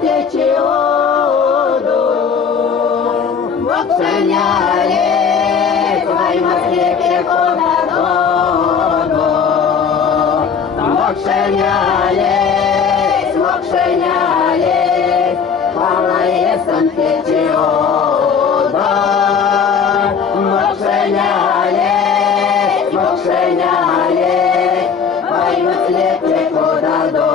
тече воду, мокшеняли, твой морские перехода дону. Мокшеняли, полное сон тече вода. Мокшеняли, твой морские перехода дону.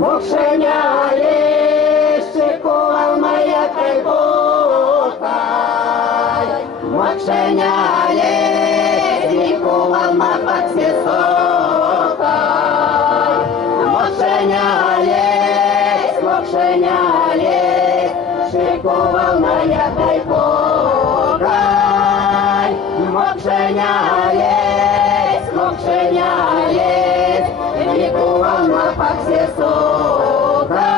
Мокшеняли, шикувал моя кайбота. Мокшеняли, шикувал мапак сесока. Мокшеняли, шикувал моя кайбота. Мокшеняли, шикувал мапак сесока.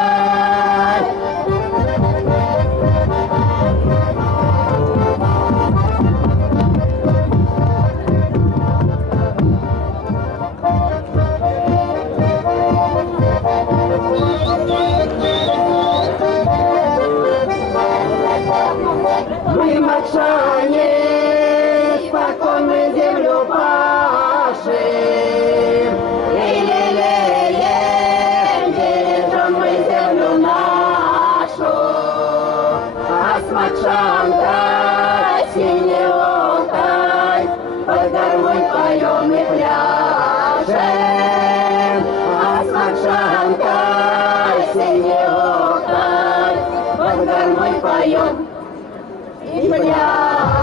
Мы мокшане, спокойно землю пашем, и лелеем, бережем мы землю нашу. А с мокшанкой, синеокой, под гармонь поем и пляшем. А с мокшанкой, синеокой, под гармонь поем и пляшем.